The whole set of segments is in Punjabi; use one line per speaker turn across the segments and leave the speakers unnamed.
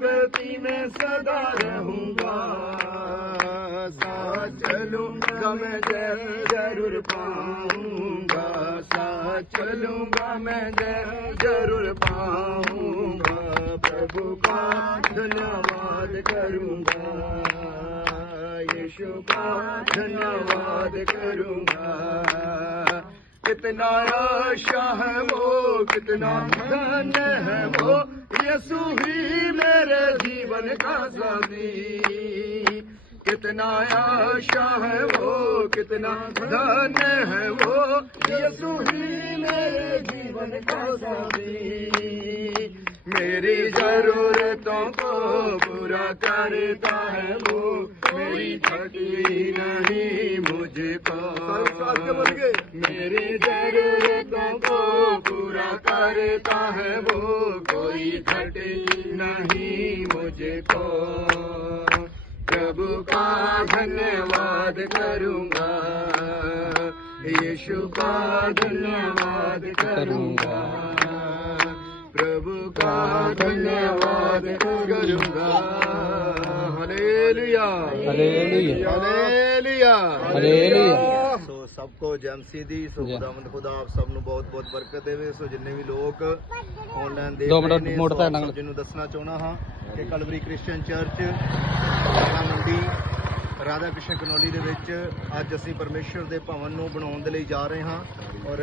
संगति में सदा रहूंगा सा चलूंगा मैं जय जरूर पाऊंगा सा चलूंगा मैं जय जरूर पाऊंगा प्रभु का धन्यवाद करूंगा यीशु का धन्यवाद करूंगा कितना आशा है वो कितना धन है वो यसु ही मेरे जीवन का स्वामी कितना आशा है वो कितना धन है वो यसु ही मेरे जीवन का स्वामी मेरी जरूरतों को पूरा करता है वो कोई थकी नहीं करता है वो कोई घट नहीं मुझको प्रभु का धन्यवाद करूँगा यीशु का धन्यवाद करूँगा प्रभु का धन्यवाद करूँगा Hallelujah!
Hallelujah!
Hallelujah! Hallelujah!
Hallelujah. Hallelujah.
ਸਭ ਕੋ ਏਜੰਸੀ ਦੀ ਸੋ ਖੁਦਾਵੰਦ ਖੁਦਾ ਆਪ ਸਭ ਨੂੰ ਬਹੁਤ ਬਹੁਤ ਬਰਕਤ ਦੇਵੇ ਸੋ ਜਿੰਨੇ ਵੀ ਲੋਕ ਆਨਲਾਈਨ ਦੇਖ ਰਹੇ ਨੇ ਜਿਹਨੂੰ ਦੱਸਣਾ ਚਾਹਣਾ ਹਾਂ ਕਿ ਕਲਵਰੀ ਕ੍ਰਿਸਚੀਅਨ ਚਰਚ ਸਾਡਾ ਰਾਧਾ ਕ੍ਰਿਸ਼ਨ ਕਨੋਲੀ ਦੇ ਵਿੱਚ ਅੱਜ ਅਸੀਂ ਪਰਮੇਸ਼ਰ ਦੇ ਭਵਨ ਨੂੰ ਬਣਾਉਣ ਦੇ ਲਈ ਜਾ ਰਹੇ ਹਾਂ ਔਰ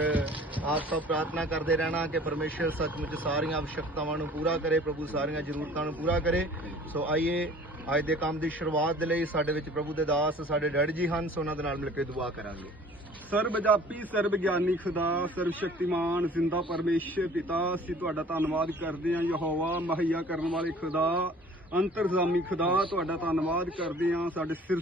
ਆਪ ਸਭ ਪ੍ਰਾਰਥਨਾ ਕਰਦੇ ਰਹਿਣਾ ਕਿ ਪਰਮੇਸ਼ਰ ਸੱਚਮੁੱਚ ਸਾਰੀਆਂ ਅਵਸ਼ਕਤਾਵਾਂ ਨੂੰ ਪੂਰਾ ਕਰੇ ਪ੍ਰਭੂ ਸਾਰੀਆਂ ਜ਼ਰੂਰਤਾਂ ਨੂੰ ਪੂਰਾ ਕਰੇ ਸੋ ਆਈਏ ਅੱਜ ਦੇ ਕੰਮ ਦੀ ਸ਼ੁਰੂਆਤ ਦੇ ਲਈ ਸਾਡੇ ਵਿੱਚ ਪ੍ਰਭੂ ਦੇ ਦਾਸ ਸਾਡੇ ਡੜ ਜੀ ਹਨ ਸੋ ਉਹਨਾਂ ਦੇ ਨਾਲ ਮਿਲ ਕੇ ਦੁਆ ਕਰਾਂਗੇ
ਸਰਬਜਾਪੀ ਗਿਆਨੀ ਖੁਦਾ ਸਰਵ ਸ਼ਕਤੀਮਾਨ ਜ਼ਿੰਦਾ ਪਰਮੇਸ਼ਰ ਪਿਤਾ ਅਸੀਂ ਤੁਹਾਡਾ ਧੰਨਵਾਦ ਕਰਦੇ ਹਾਂ ਯਹੋਵਾ ਮਹਈਆ ਕਰਨ ਵਾਲੇ ਖੁਦਾ ਅੰਤਰਜਾਮੀ ਖੁਦਾ ਤੁਹਾਡਾ ਧੰਨਵਾਦ ਕਰਦੇ ਹਾਂ ਸਾਡੇ